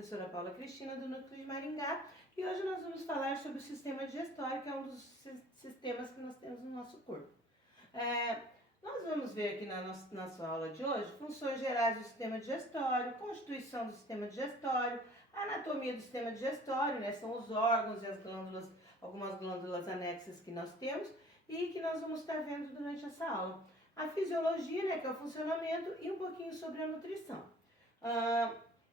professora Paula Cristina, do Núcleo de Maringá, e hoje nós vamos falar sobre o sistema digestório, que é um dos sistemas que nós temos no nosso corpo. Nós vamos ver aqui na nossa aula de hoje funções gerais do sistema digestório, constituição do sistema digestório, anatomia do sistema digestório, né, são os órgãos e as glândulas, algumas glândulas anexas que nós temos e que nós vamos estar vendo durante essa aula. A fisiologia, né, que é o funcionamento, e um pouquinho sobre a nutrição.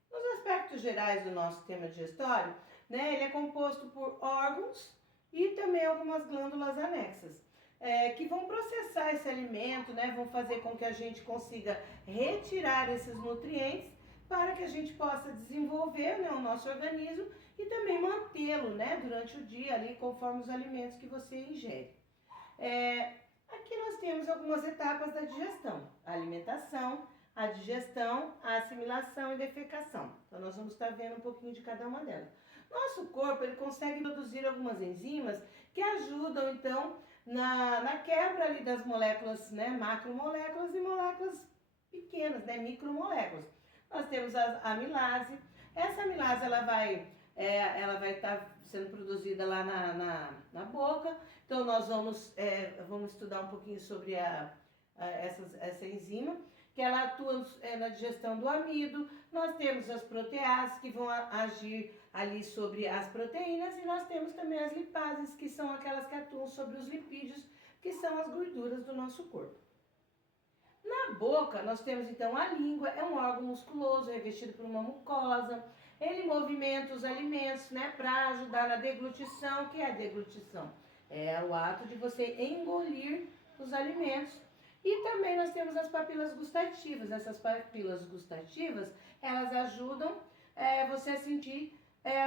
Nos aspectos gerais do nosso sistema digestório, né, ele é composto por órgãos e também algumas glândulas anexas, que vão processar esse alimento, né, vão fazer com que a gente consiga retirar esses nutrientes para que a gente possa desenvolver, né, o nosso organismo e também mantê-lo, né, durante o dia ali, conforme os alimentos que você ingere. Aqui nós temos algumas etapas da digestão: a alimentação, a digestão, a assimilação e defecação. Então nós vamos estar vendo um pouquinho de cada uma delas. Nosso corpo ele consegue produzir algumas enzimas que ajudam então na quebra ali das moléculas, né, macromoléculas e moléculas pequenas, né, micromoléculas. Nós temos a amilase. Essa amilase ela vai estar sendo produzida lá na boca. Então nós vamos estudar um pouquinho sobre essa enzima, que ela atua na digestão do amido. Nós temos as proteases, que vão agir ali sobre as proteínas, e nós temos também as lipases, que são aquelas que atuam sobre os lipídios, que são as gorduras do nosso corpo. Na boca, nós temos então a língua, é um órgão musculoso revestido por uma mucosa. Ele movimenta os alimentos, né, para ajudar na deglutição. O que é a deglutição? É o ato de você engolir os alimentos. E também nós temos as papilas gustativas. Essas papilas gustativas, elas ajudam você a sentir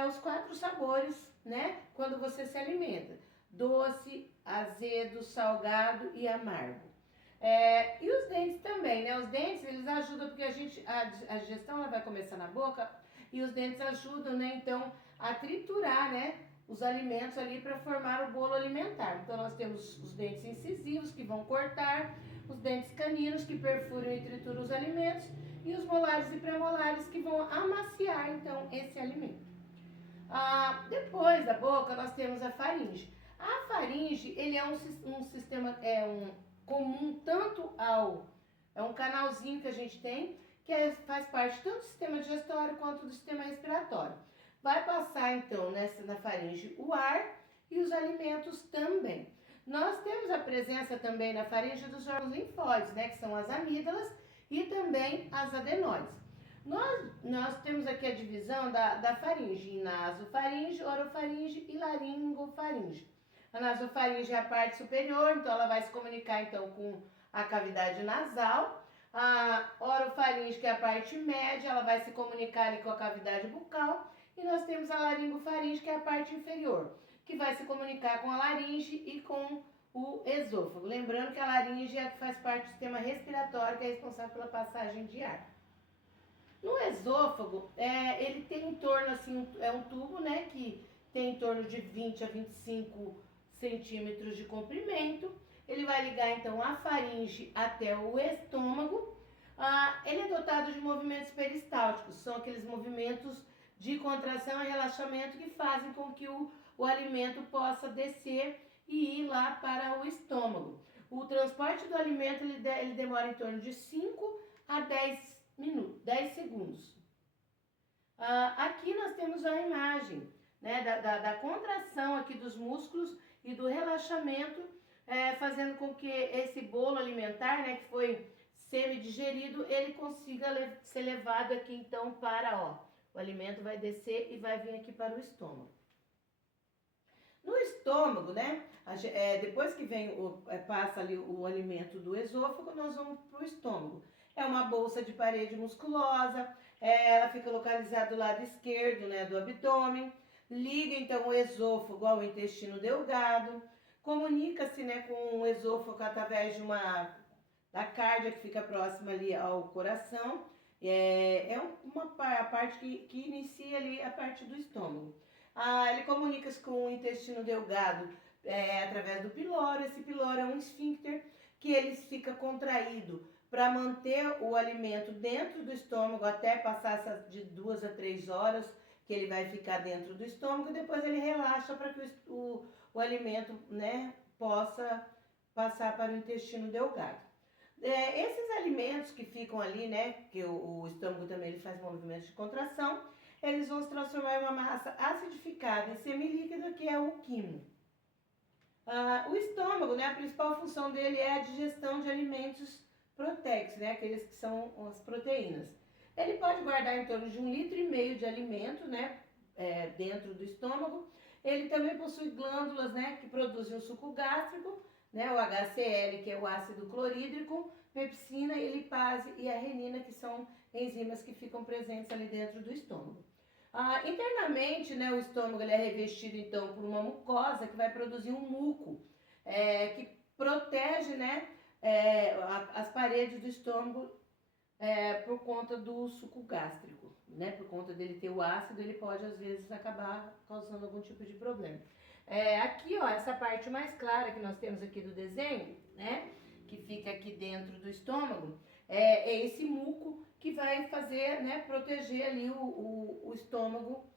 os 4 sabores, né, quando você se alimenta: doce, azedo, salgado e amargo. E os dentes também, né? Os dentes, eles ajudam porque a digestão ela vai começar na boca, e os dentes ajudam, né, então, a triturar, né, os alimentos ali para formar o bolo alimentar. Então nós temos os dentes incisivos, que vão cortar, os dentes caninos, que perfuram e trituram os alimentos, e os molares e premolares, que vão amaciar então esse alimento. Depois da boca nós temos a faringe. A faringe, ele é um sistema comum tanto é um canalzinho que a gente tem, que faz parte tanto do sistema digestório quanto do sistema respiratório. Vai passar então na faringe o ar e os alimentos também. Nós temos a presença também na faringe dos órgãos linfóides, né, que são as amígdalas e também as adenoides. Nós temos aqui a divisão da faringe em nasofaringe, orofaringe e laringofaringe. A nasofaringe é a parte superior, então ela vai se comunicar então com a cavidade nasal. A orofaringe, que é a parte média, ela vai se comunicar ali com a cavidade bucal. E nós temos a laringofaringe, que é a parte inferior, que vai se comunicar com a laringe e com o esôfago. Lembrando que a laringe é a que faz parte do sistema respiratório, que é responsável pela passagem de ar. No esôfago, ele tem em torno, assim, é um tubo, né, que tem em torno de 20 a 25 centímetros de comprimento. Ele vai ligar então a faringe até o estômago. Ele é dotado de movimentos peristálticos, são aqueles movimentos de contração e relaxamento que fazem com que o alimento possa descer e ir lá para o estômago. O transporte do alimento ele demora em torno de 5 a 10 segundos. Aqui nós temos a imagem, né, da contração aqui dos músculos e do relaxamento, fazendo com que esse bolo alimentar, né, que foi semi-digerido, ele consiga ser levado aqui então para, o alimento vai descer e vai vir aqui para o estômago. No estômago, né, depois que passa ali o alimento do esôfago, nós vamos para o estômago. É uma bolsa de parede musculosa, ela fica localizada do lado esquerdo, né, do abdômen, liga então o esôfago ao intestino delgado, comunica-se, né, com o esôfago através da cárdia, que fica próxima ali ao coração. A parte que inicia ali a parte do estômago. Ele comunica-se com o intestino delgado através do piloro. Esse piloro é um esfíncter que ele fica contraído para manter o alimento dentro do estômago até passar de 2 a 3 horas, que ele vai ficar dentro do estômago, e depois ele relaxa para que o alimento, né, possa passar para o intestino delgado. Esses alimentos que ficam ali, né, que o estômago também ele faz movimentos de contração, eles vão se transformar em uma massa acidificada e semilíquida, que é o quimo. O estômago, né, a principal função dele é a digestão de alimentos proteicos, né, aqueles que são as proteínas. Ele pode guardar em torno de 1,5 litro de alimento, né, dentro do estômago. Ele também possui glândulas, né, que produzem o suco gástrico, né, o HCl, que é o ácido clorídrico, pepsina e lipase e a renina, que são enzimas que ficam presentes ali dentro do estômago. Internamente, né, o estômago ele é revestido então por uma mucosa que vai produzir um muco, que protege, né, as paredes do estômago por conta do suco gástrico, né, por conta dele ter o ácido, ele pode às vezes acabar causando algum tipo de problema. Aqui, ó, essa parte mais clara que nós temos aqui do desenho, né, que fica aqui dentro do estômago, é esse muco que vai fazer, né, proteger ali o estômago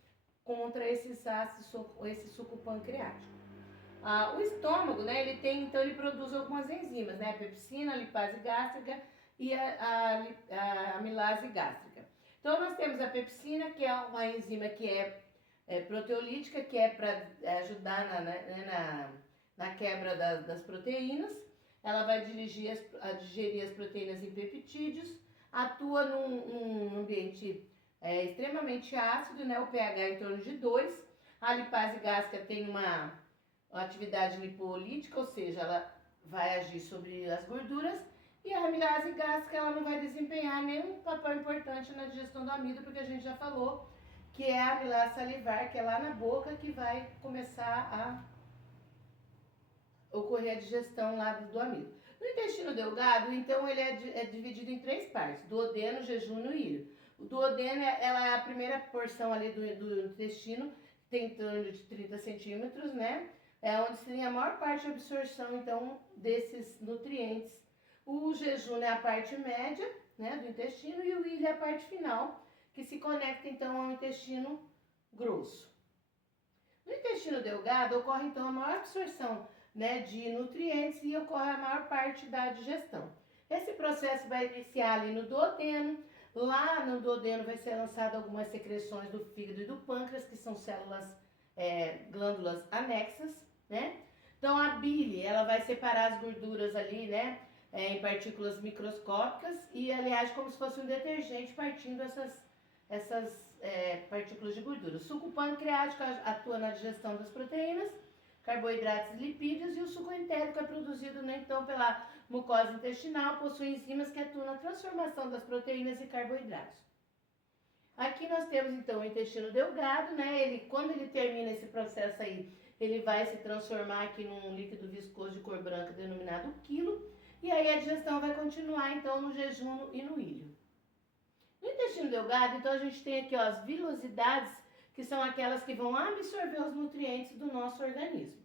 contra esses ácidos, esse suco pancreático. O estômago, né, ele produz algumas enzimas, né, a pepsina, a lipase gástrica e a amilase gástrica. Então nós temos a pepsina, que é uma enzima que é proteolítica, que é para ajudar na quebra das proteínas. Ela vai digerir as proteínas em peptídeos, atua num ambiente extremamente ácido, né, o pH é em torno de 2. A lipase gástrica tem uma atividade lipolítica, ou seja, ela vai agir sobre as gorduras, e a amilase gástrica ela não vai desempenhar nenhum papel importante na digestão do amido, porque a gente já falou que é a amilase salivar, que é lá na boca que vai começar a ocorrer a digestão lá do amido. No intestino delgado, então, ele é dividido em 3 partes: duodeno, jejum e ilho. O duodeno ela é a primeira porção ali do intestino, tem em torno de 30 centímetros, né? É onde se tem a maior parte de absorção, então, desses nutrientes. O jejum é a parte média, né, do intestino, e o ilho é a parte final, que se conecta, então, ao intestino grosso. No intestino delgado, ocorre, então, a maior absorção, né, de nutrientes e ocorre a maior parte da digestão. Esse processo vai iniciar ali no duodeno. Lá no duodeno vai ser lançado algumas secreções do fígado e do pâncreas, que são células, glândulas anexas, né? Então a bile, ela vai separar as gorduras ali, né, em partículas microscópicas e ela age como se fosse um detergente partindo essas partículas de gordura. O suco pancreático atua na digestão das proteínas, carboidratos e lipídios, e o suco entérico é produzido, né, então, pela mucosa intestinal, possui enzimas que atuam na transformação das proteínas e carboidratos. Aqui nós temos então o intestino delgado, né, quando ele termina esse processo aí, ele vai se transformar aqui num líquido viscoso de cor branca denominado quilo, e aí a digestão vai continuar então no jejum e no ilho. No intestino delgado, então, a gente tem aqui, ó, as vilosidades, que são aquelas que vão absorver os nutrientes do nosso organismo.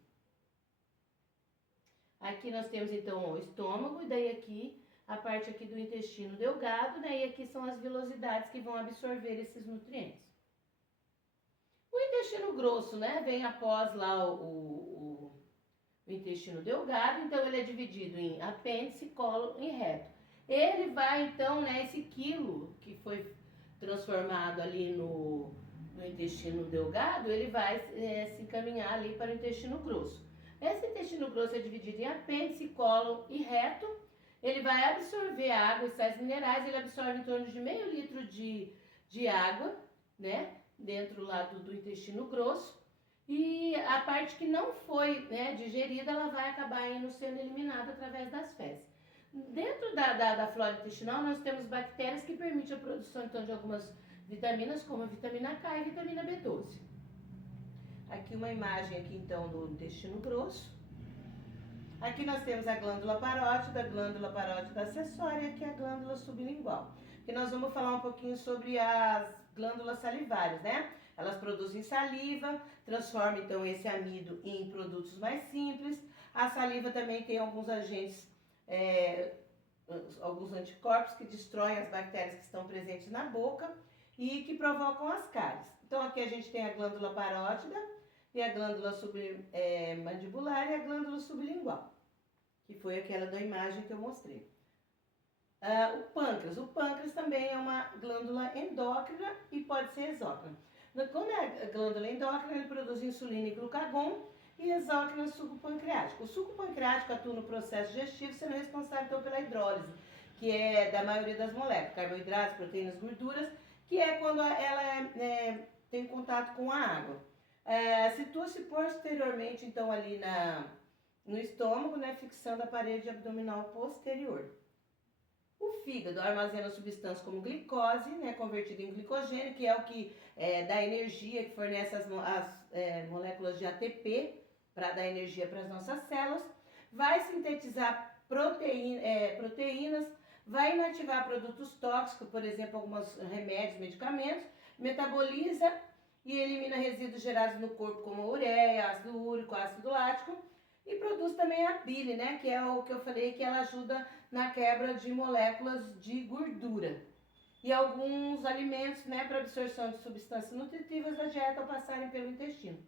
Aqui nós temos então o estômago, e daí aqui a parte aqui do intestino delgado, né? E aqui são as vilosidades que vão absorver esses nutrientes. O intestino grosso, né, vem após lá o intestino delgado, então ele é dividido em apêndice, cólon e reto. Ele vai então, né, esse quilo que foi transformado ali no intestino delgado, ele vai se encaminhar ali para o intestino grosso. Esse intestino grosso é dividido em apêndice, cólon e reto. Ele vai absorver água e sais minerais, ele absorve em torno de meio litro de água, né, dentro lá do intestino grosso. E a parte que não foi, né, digerida, ela vai acabar sendo eliminada através das fezes. Dentro da flora intestinal, nós temos bactérias que permitem a produção, então, de algumas vitaminas, como a vitamina K e a vitamina B12. Aqui uma imagem aqui, então, do intestino grosso. Aqui nós temos a glândula parótida acessória, e aqui a glândula sublingual. Que nós vamos falar um pouquinho sobre as glândulas salivares, né? Elas produzem saliva, transformam, então, esse amido em produtos mais simples. A saliva também tem alguns agentes alguns anticorpos que destroem as bactérias que estão presentes na boca e que provocam as cáries. Então aqui a gente tem a glândula parótida e a glândula mandibular e a glândula sublingual, que foi aquela da imagem que eu mostrei. O pâncreas também é uma glândula endócrina e pode ser exócrina. Quando é a glândula endócrina, ele produz insulina e glucagon, e exócrina suco pancreático. O suco pancreático atua no processo digestivo, sendo responsável então pela hidrólise, que é da maioria das moléculas, carboidratos, proteínas, gorduras, que é quando ela tem contato com a água. Situa-se posteriormente, então, ali no estômago, né, fixando a parede abdominal posterior. O fígado armazena substâncias como glicose, né, convertida em glicogênio, que é o que dá energia, que fornece as moléculas de ATP para dar energia para as nossas células. Vai sintetizar proteínas, vai inativar produtos tóxicos, por exemplo, alguns remédios, medicamentos, metaboliza e elimina resíduos gerados no corpo, como ureia, ácido úrico, ácido lático, e produz também a bile, né, que é o que eu falei, que ela ajuda na quebra de moléculas de gordura. E alguns alimentos, né, para absorção de substâncias nutritivas da dieta ao passarem pelo intestino.